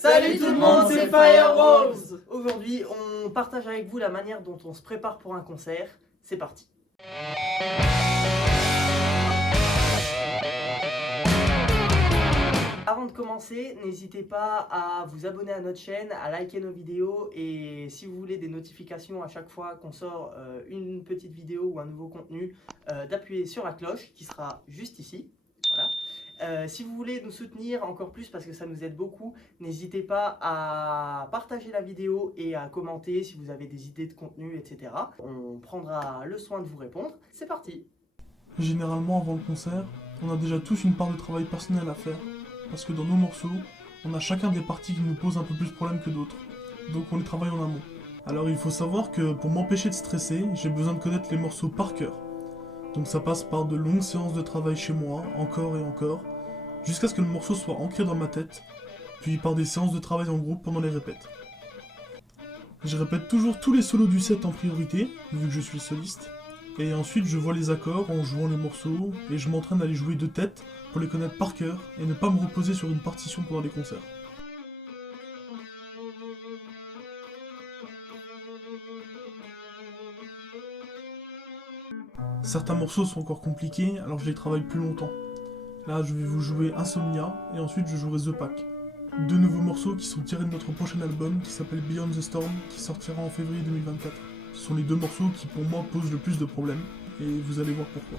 Salut tout le monde, c'est Firewolves. Aujourd'hui, on partage avec vous la manière dont on se prépare pour un concert. C'est parti. Avant de commencer, n'hésitez pas à vous abonner à notre chaîne, à liker nos vidéos et si vous voulez des notifications à chaque fois qu'on sort une petite vidéo ou un nouveau contenu, d'appuyer sur la cloche qui sera juste ici. Voilà. Si vous voulez nous soutenir encore plus parce que ça nous aide beaucoup, n'hésitez pas à partager la vidéo et à commenter si vous avez des idées de contenu, etc. On prendra le soin de vous répondre. C'est parti! Généralement, avant le concert, on a déjà tous une part de travail personnel à faire, parce que dans nos morceaux, on a chacun des parties qui nous posent un peu plus de problèmes que d'autres, donc on les travaille en amont. Alors il faut savoir que pour m'empêcher de stresser, j'ai besoin de connaître les morceaux par cœur. Donc ça passe par de longues séances de travail chez moi, encore et encore, jusqu'à ce que le morceau soit ancré dans ma tête, puis par des séances de travail en groupe pendant les répètes. Je répète toujours tous les solos du set en priorité, vu que je suis soliste, et ensuite je vois les accords en jouant les morceaux, et je m'entraîne à les jouer de tête pour les connaître par cœur et ne pas me reposer sur une partition pendant les concerts. Certains morceaux sont encore compliqués, alors je les travaille plus longtemps. Là, je vais vous jouer Insomnia, et ensuite je jouerai The Pack. Deux nouveaux morceaux qui sont tirés de notre prochain album, qui s'appelle Beyond the Storm, qui sortira en février 2024. Ce sont les deux morceaux qui pour moi posent le plus de problèmes, et vous allez voir pourquoi.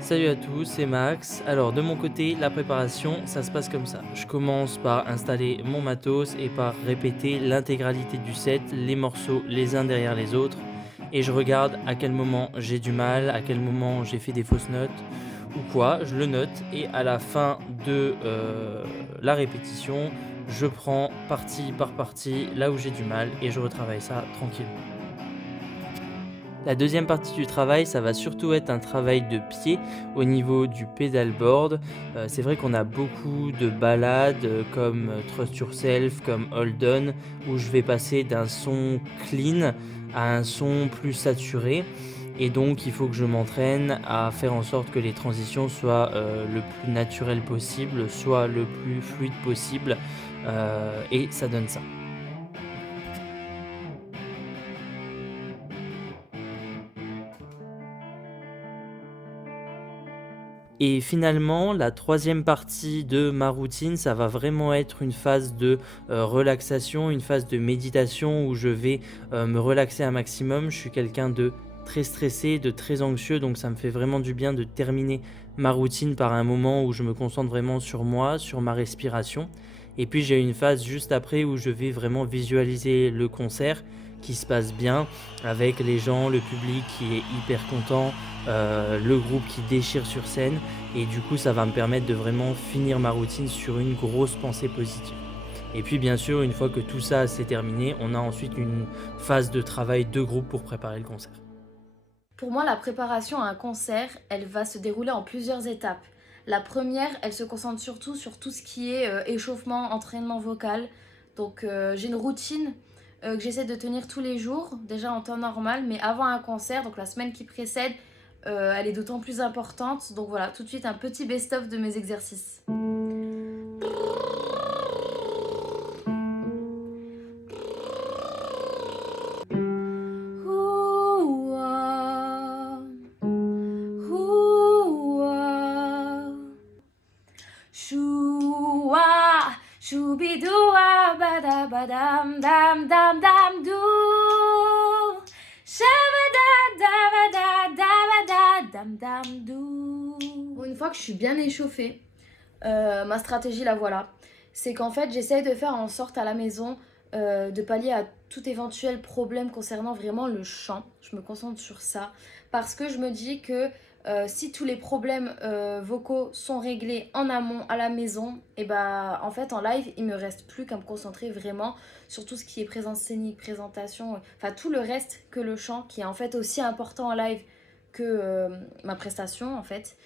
Salut à tous, c'est Max. Alors de mon côté, la préparation, ça se passe comme ça. Je commence par installer mon matos et par répéter l'intégralité du set, les morceaux les uns derrière les autres. Et je regarde à quel moment j'ai du mal, à quel moment j'ai fait des fausses notes ou quoi. Je le note et à la fin de la répétition, je prends partie par partie là où j'ai du mal et je retravaille ça tranquillement. La deuxième partie du travail, ça va surtout être un travail de pied au niveau du pedalboard. C'est vrai qu'on a beaucoup de ballades comme Trust Yourself, comme Hold On, où je vais passer d'un son clean à un son plus saturé. Et donc il faut que je m'entraîne à faire en sorte que les transitions soient le plus naturelles possible, soit le plus fluide possible. Et ça donne ça. Et finalement, la troisième partie de ma routine, ça va vraiment être une phase de relaxation, une phase de méditation où je vais me relaxer un maximum. Je suis quelqu'un de très stressé, de très anxieux, donc ça me fait vraiment du bien de terminer ma routine par un moment où je me concentre vraiment sur moi, sur ma respiration. Et puis j'ai une phase juste après où je vais vraiment visualiser le concert qui se passe bien avec les gens, le public qui est hyper content, le groupe qui déchire sur scène et du coup ça va me permettre de vraiment finir ma routine sur une grosse pensée positive. Et puis bien sûr une fois que tout ça c'est terminé, on a ensuite une phase de travail de groupe pour préparer le concert. Pour moi, la préparation à un concert, elle va se dérouler en plusieurs étapes. La première, elle se concentre surtout sur tout ce qui est échauffement, entraînement vocal. Donc j'ai une routine que j'essaie de tenir tous les jours, déjà en temps normal, mais avant un concert, donc la semaine qui précède, elle est d'autant plus importante. Donc voilà, tout de suite un petit best-of de mes exercices. Choua, choubidoua, badabadam, dam, dam, dam, dou. Dam, dam, dou. Bon, une fois que je suis bien échauffée, ma stratégie la voilà. C'est qu'en fait j'essaye de faire en sorte à la maison de pallier à tout éventuel problème concernant vraiment le chant. Je me concentre sur ça parce que je me dis que si tous les problèmes vocaux sont réglés en amont à la maison, et bah en fait en live il me reste plus qu'à me concentrer vraiment sur tout ce qui est présence scénique, présentation, enfin tout le reste que le chant qui est en fait aussi important en live que ma prestation en fait.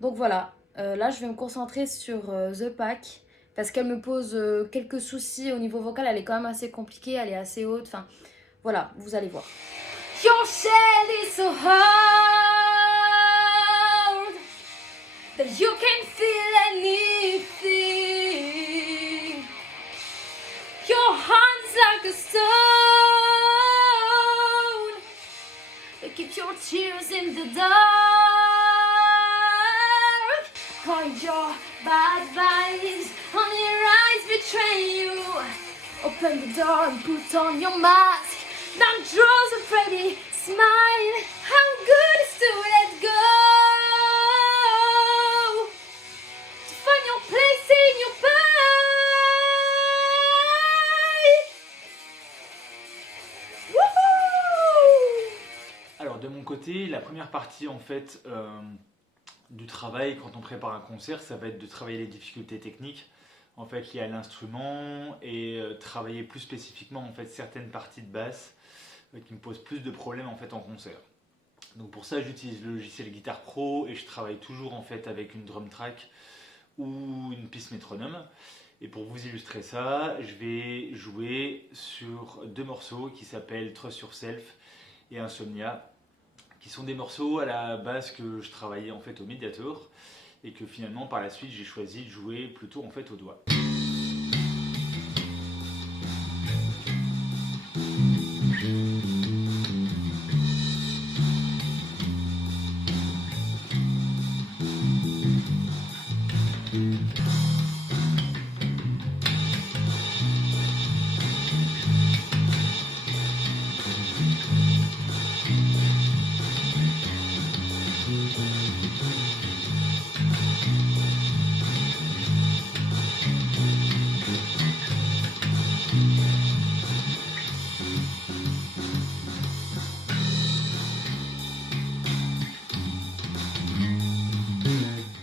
Donc voilà, là je vais me concentrer sur The Pack parce qu'elle me pose quelques soucis au niveau vocal, elle est quand même assez compliquée, elle est assez haute, enfin voilà, vous allez voir. Your shell is so hard that you can feel anything. Your hands like a stone that keep your tears in the dark. Hide your bad vibes on your eyes betray you. Open the door and put on your mask. Now draws a pretty smile. How good is to let go, to find your place in your pie. Woohoo! Alors de mon côté, la première partie en fait du travail quand on prépare un concert, ça va être de travailler les difficultés techniques en fait liées à l'instrument et travailler plus spécifiquement en fait certaines parties de basse qui me posent plus de problèmes en fait en concert. Donc pour ça, j'utilise le logiciel Guitar Pro et je travaille toujours en fait avec une drum track ou une piste métronome. Et pour vous illustrer ça, je vais jouer sur deux morceaux qui s'appellent Trust Yourself et Insomnia, qui sont des morceaux à la base que je travaillais en fait au Mediator et que finalement par la suite j'ai choisi de jouer plutôt en fait au doigt.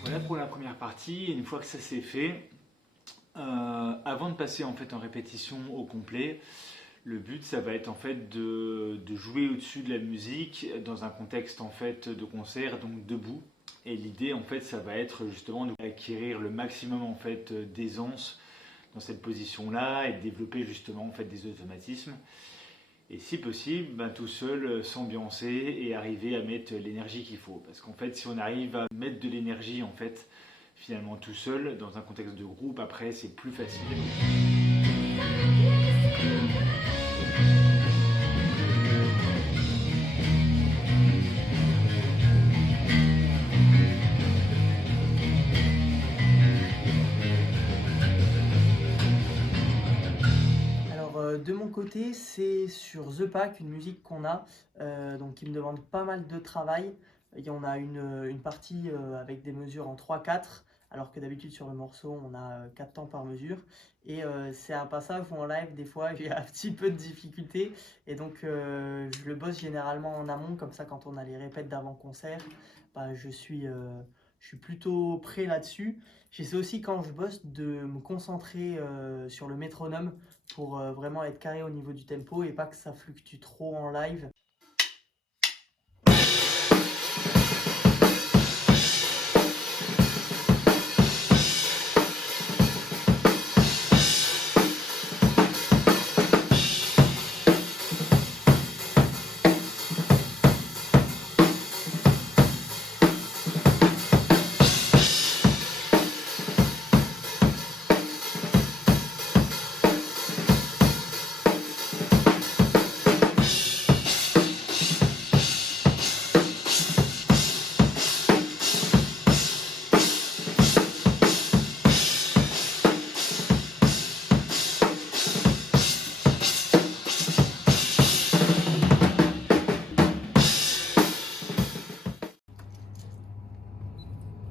Voilà pour la première partie. Une fois que ça c'est fait, avant de passer en fait en répétition au complet, le but ça va être en fait de jouer au-dessus de la musique dans un contexte en fait de concert, donc debout. Et l'idée en fait ça va être justement d'acquérir le maximum en fait d'aisance dans cette position-là et de développer justement en fait des automatismes. Et si possible, ben, tout seul, s'ambiancer et arriver à mettre l'énergie qu'il faut. Parce qu'en fait, si on arrive à mettre de l'énergie, en fait, finalement tout seul, dans un contexte de groupe, après, c'est plus facile. De mon côté, c'est sur The Pack, une musique qu'on a, donc qui me demande pas mal de travail. Et on a une partie avec des mesures en 3-4, alors que d'habitude sur le morceau, on a 4 temps par mesure. Et c'est un passage où en live, des fois, j'ai un petit peu de difficulté. Et donc, je le bosse généralement en amont, comme ça, quand on a les répètes d'avant-concert, bah, je suis plutôt prêt là-dessus. J'essaie aussi, quand je bosse, de me concentrer sur le métronome pour vraiment être carré au niveau du tempo et pas que ça fluctue trop en live.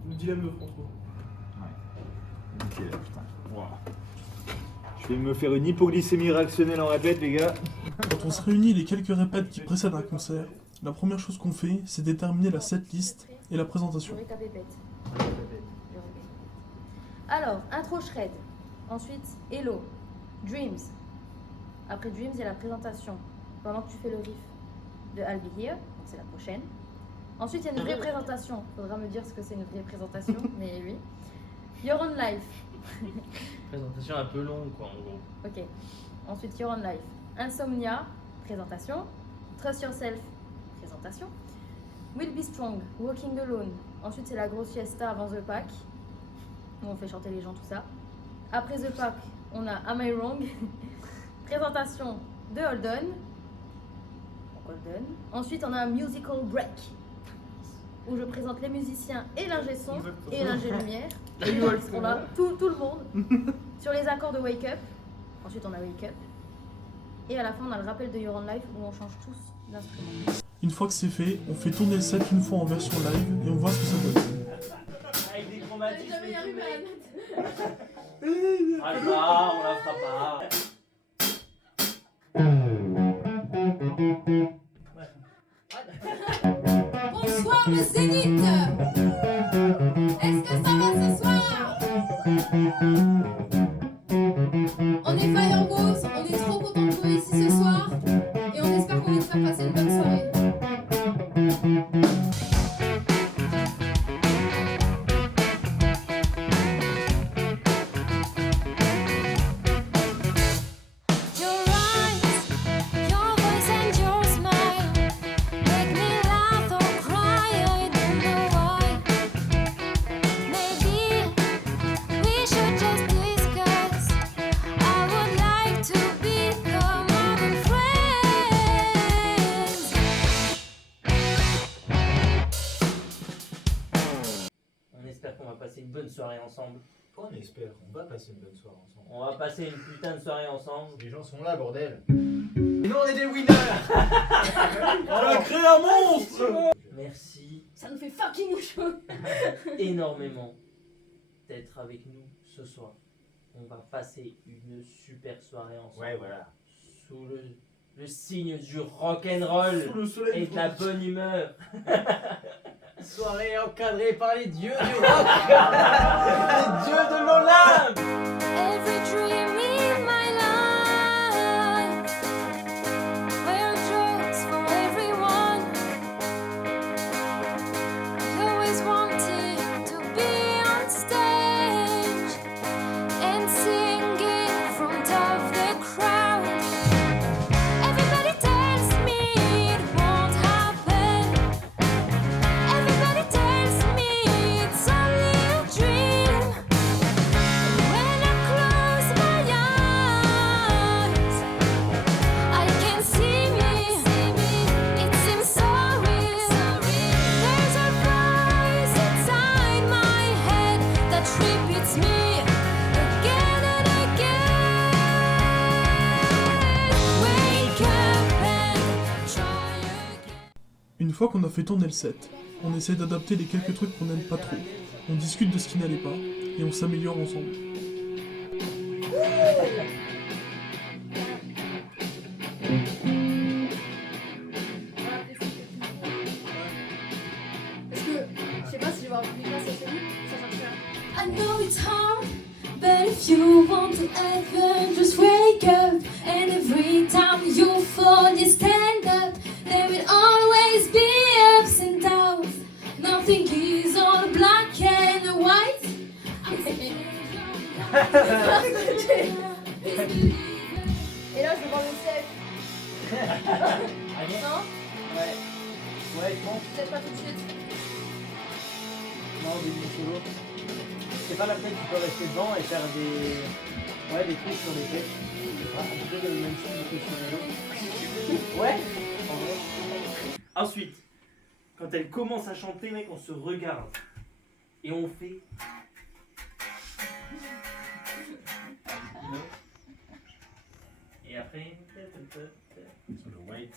Le dilemme de François. Ouais. Nickel, putain. Wow. Je Je vais me faire une hypoglycémie réactionnelle en répète, les gars. Quand on se réunit les quelques répètes qui précèdent un concert, la première chose qu'on fait, c'est déterminer la setlist et la présentation. Alors, intro shred. Ensuite, Hello, Dreams. Après Dreams, il y a la présentation. Pendant que tu fais le riff de I'll Be Here, donc c'est la prochaine. Ensuite, il y a une vraie présentation. Faudra me dire ce que c'est une vraie présentation, mais oui. You're on Life. Présentation un peu longue, quoi, en gros. Ok. Ensuite, You're on Life. Insomnia, présentation. Trust Yourself, présentation. Will Be Strong, Walking Alone. Ensuite, c'est la grosse fiesta avant The Pack, où on fait chanter les gens, tout ça. Après The Pack, on a Am I Wrong, présentation de Hold On. Ensuite, on a un musical break, où je présente les musiciens et l'ingé son et l'ingé lumière. Et ils seront là, tout le monde, sur les accords de Wake Up. Ensuite, on a Wake Up. Et à la fin, on a le rappel de You're on Life, où on change tous d'instruments. Une fois que c'est fait, on fait tourner le set une fois en version live et on voit ce que ça donne. Avec des chromatismes et tout. Ah là, on la fera pas. Bonsoir le Zénith. Est-ce que ça va ce soir? On est Fire Ghost, on est trop contents de vous ici ce soir et on espère qu'on va vous faire passer une bonne soirée. Une bonne soirée ensemble. On espère, on va passer une bonne soirée ensemble. On va passer une putain de soirée ensemble. Les gens sont là, bordel. Et nous on est des winners. On a créé un monstre. Merci Ça nous fait fucking chaud. énormément d'être avec nous ce soir. On va passer une super soirée ensemble. Ouais, voilà. Sous le signe du rock'n'roll Sous le soleil. et de la bonne humeur. Soirée encadrée par les dieux du rock. Les dieux de l'Olympe. Every dream in my life, where jokes for everyone. I always wanted to be on stage and sing in front of the crowd. Everybody tells me it won't happen. Everybody tells me it's only a dream. And when I close my eyes, I can see me. It seems so real. There's a voice inside my head that repeats me again and again. Wake up and try again. Une fois qu'on a fait tourner le set, on essaie d'adapter les quelques trucs qu'on n'aime pas trop. On discute de ce qui n'allait pas et on s'améliore ensemble. Parce que, je sais pas si je vais avoir publié ça cette semaine, ça cherche. I know it's hard, but if you want to heaven, just wake up. And every time you fall, you stand up. There will always be ups and downs. Nothing is all black and white. Et là, je vais voir le sel. Non, Ouais. Ouais, bon. peut-être pas tout de suite. Non, des solo. C'est pas la peine, tu peux rester devant et faire des. Ouais, des trucs sur les têtes. Un peu le même style que sur les autres. Ouais. En vrai. Ensuite, quand elle commence à chanter, mec, on se regarde. Et on fait. Et après. Sur le white,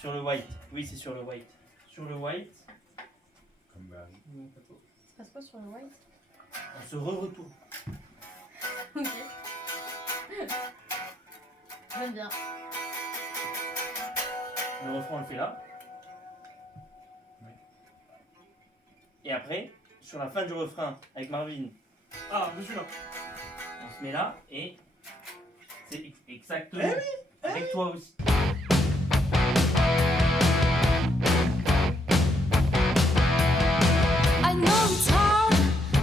Sur le white. Oui, c'est sur le white. Sur le white, comme bah. Ça se passe quoi sur le white? on se re-retourne. Ok. J'aime bien. Le refrain, on le fait là. Et après, sur la fin du refrain, avec Marvin, Ah, je suis là. on se met là et c'est exactement avec toi aussi. I know it's hard,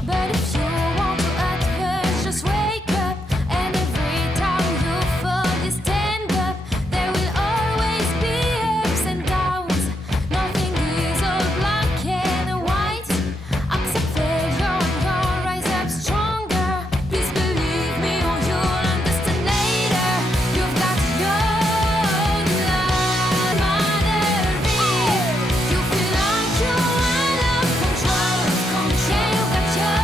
but if you want to advance, just wake up. And every time you fall, you stand up. There will always be ups and downs. Nothing is all black and white. Accept failure and you'll rise up stronger. Please believe me or you'll understand later. You've got your own life, matter. You feel like you are out of control. Yeah, you got your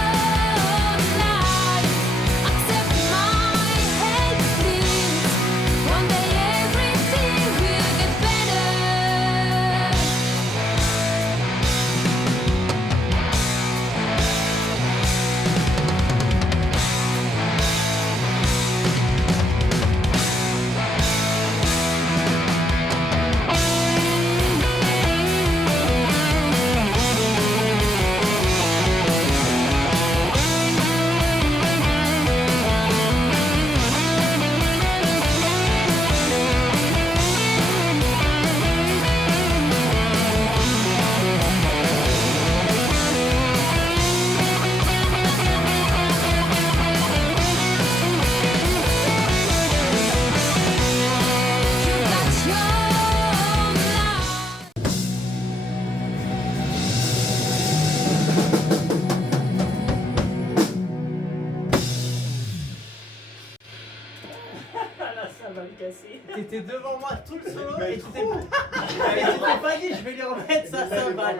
own life. Accept my hate, please. One day everything will get better. You got your own life. Là, ça va me casser. T'étais devant moi tout le solo Mais et tu t'es trop. pas dit je vais lui remettre sa cymbale.